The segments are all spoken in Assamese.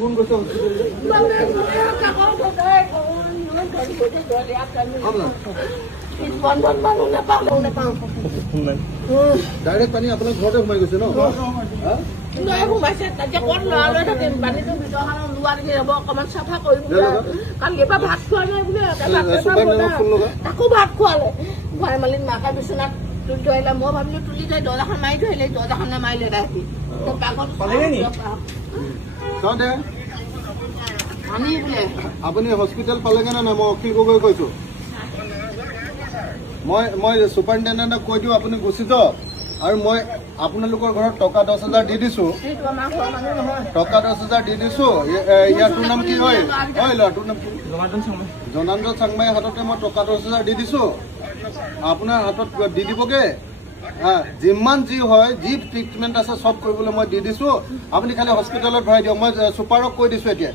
কোন গৈছে ডাইৰেক্ট পানী আপোনাৰ ঘৰতে সোমাই গৈছে ন? সোমাইছে তাতে ক'ত লৰা লৈ থাকিম পানীটো ভিতৰখন লোৱা দেখি যাব অকণমান চাফা কৰিম কালি এবাৰ ভাত খোৱা নাই বোলে তাকো ভাত খোৱালে ঘৰে মালিক মাকে বিচনাত তুলি থৈ আহিলে মই ভাবিলো তুলি থৈ দৰ্জাখন মাৰি থৈ আহিলে দৰ্জাখন নামাৰিলে তাই আপুনি হস্পিটেল পালেগে নে নাই? মই অখিল গগৈ কৈছো। মই ছুপাৰিণ্টেণ্ডেণ্টক কৈ দিওঁ আপুনি গুচি যাওক আৰু মই আপোনালোকৰ ঘৰত টকা 10,000 দি দিছো। টকা 10,000 দি দিছো। ইয়াৰটোৰ নাম কি হয়? ল'ৰাটোৰ নাম কি? জনাৰ্দন চাংমাইৰ হাততে মই টকা 10,000 দি দিছো। আপোনাৰ হাতত দি দিবগে। যিমান যি হয় যি ট্ৰিটমেণ্ট আছে চব কৰিবলৈ মই দি দিছো। আপুনি খালি হস্পিটেলত ভৰাই দিয়ক। মই ছুপাৰক কৈ দিছো এতিয়া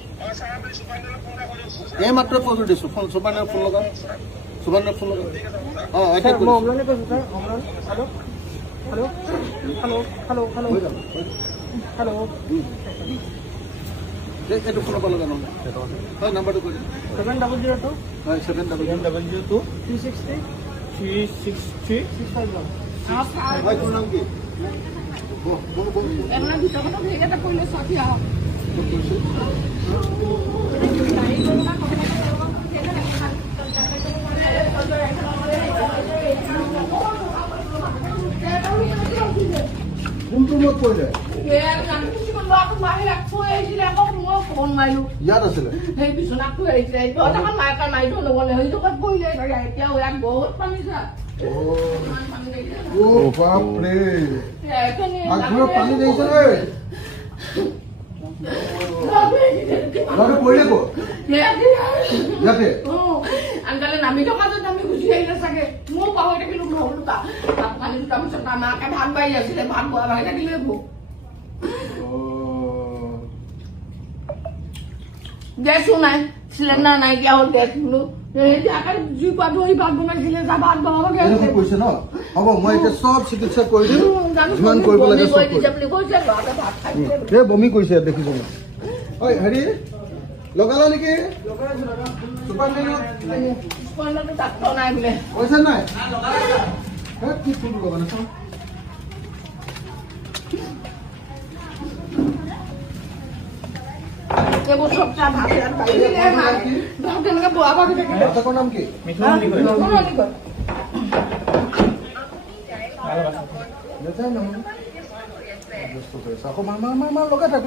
এই মাত্ৰ ফোন দিছো। ছুপাৰক ফোন লগাওক। ছুপাৰক ফোন লগাওক। এইটো ফোন লগা নহয় হয় নাম্বাৰটো কৈ দিম 700 হয় 700 363 651 হয় তোৰ নাম কি? কোনটো ৰুমত পৰিলে? ইয়াত আছিলে সেই বিচনাতটো আহিছিলে দৰ্জাখন মায়ে মাৰি থৈ নগলে সেইটো ক'ত পৰিলে এতিয়া ইয়াত বহুত পানী যায় বাপৰে পানী দিছে পৰিলে ক'ত? ইয়াতে আনকালে নামি থকা য'ত আমি গুচি আহিলে চাগে মোৰ পাহৰি থাকিলো নহ'ল দুটা ভাত পানী দুটা পিছত মাকে ভাত বাঢ়ি আছিলে ভাত বোৱা বাঢ়ি থাকিলে ভোক গেছো নাই চিলিণ্ডাৰ নাইকিয়া হ'ল গেছ বোলো জুই পা ধৰি ভাত বনাইছিলে যা ভাত বনাব কৈছে ন হ'ব মই এতিয়া চব চিকিৎসা কৰি দিম যিমান কৰিব লাগে বমি কৰিছে দেখিছো মই হেৰি লগালা নেকি নাই বোলে কৈছে নাই কি ফোন লগা নাই এইবোৰ চব চাহ ভাত তেনেকে বোৱা ভাবি থাকে নাম কি আকৌ মাৰ লগাই থাক